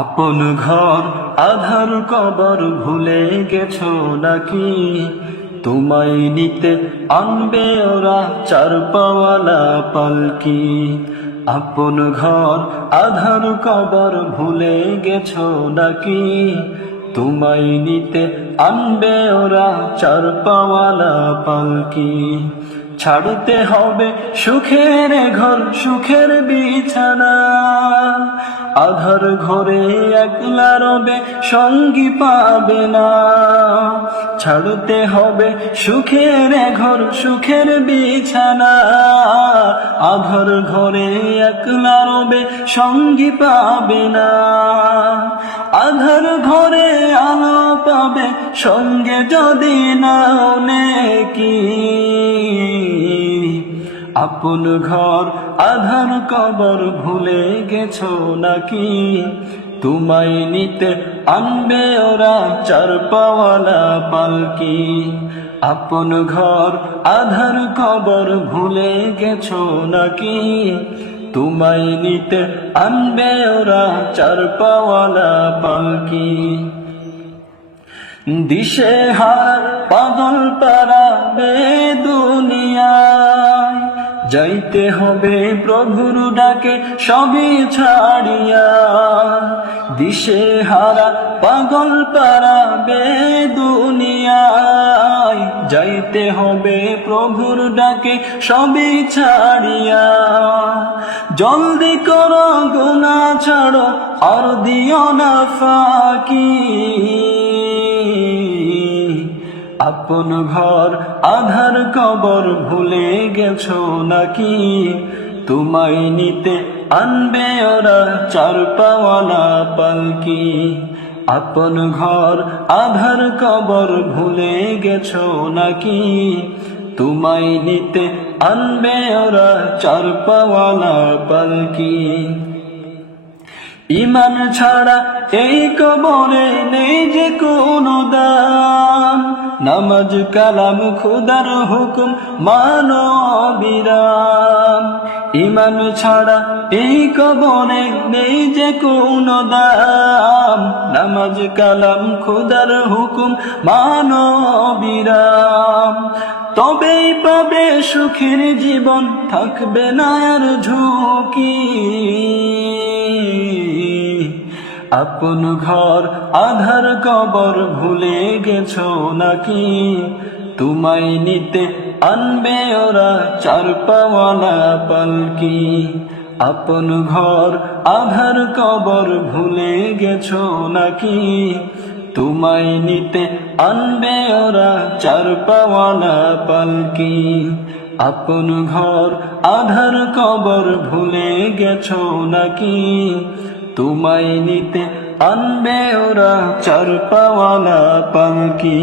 আপন ঘর আধার কবর ভুলে গেছো নাকি? তোমায় নিতে আনবে ওরা চার পাওয়ালা পালকি। আপন ঘর আধার কবর ভুলে গেছো নাকি? তোমায় নিতে আনবে ওরা চার পাওয়ালা পালকি। ছাড়তে হবে সুখের ঘর সুখের বিছানা, আধার ঘরে একলা রবে সঙ্গী পাবে না। ছাড়তে হবে সুখের ঘর সুখের বিছানা, আধার ঘরে একলা রবে সঙ্গী পাবে না। আধার ঘরে আলো পাবে সঙ্গে যদি নাও নেকি। আপন ঘর আধার কবর ভুলে গেছো নাকি? তোমায় নিতে আনবে ওরা চার পাওয়ালা পালকি। আপন ঘর আধার কবর ভুলে গেছো নাকি? তোমায় নিতে আনবে ওরা চার পাওয়ালা পালকি। দিশে হার পাগল পারা দুনিয়ায়, যাইতে হবে প্রভুর ডাকে সবই ছাড়িয়া। দিশে হারা পাগল পারা দুনিয়ায়, যাইতে হবে প্রভুর ডাকে সবই ছাড়িয়া। জলদি করো গুনাহ ছাড়ো আর দিও না ফাঁকি। আপন ঘর আধার কবর ভুলে গেছো নাকি? তোমায় নিতে আনবে ওরা চার পাওয়ালা পালকি। আপন ঘর আধার কবর ভুলে গেছো নাকি? তোমায় নিতে আনবে ওরা চার পাওয়ালা পালকি। ঈমান ছাড়া এই কবরে নেই যে কোনো দান, নামাজ কালাম খুদার হুকুম মানো বিরাম। ঈমান ছাড়া এই কবরে নেই যে কোনো দাম, নামাজ কালাম খুদার হুকুম মানো বিরাম। তবেই পাবে সুখের জীবন, থাকবে না আর ঝুঁকি। আপন ঘর আধার কবর ভুলে গেছো নাকি? তোমায় নিতে আনবে ওরা চার পাওয়ালা পালকি। আপন ঘর আধার কবর ভুলে গেছো নাকি? তোমায় নিতে আনবে ওরা চার পাওয়ালা পালকি। আপন ঘর আধার কবর ভুলে গেছো নাকি? তোমায় নিতে আনবে ওরা চার পাওয়ালা পালকি।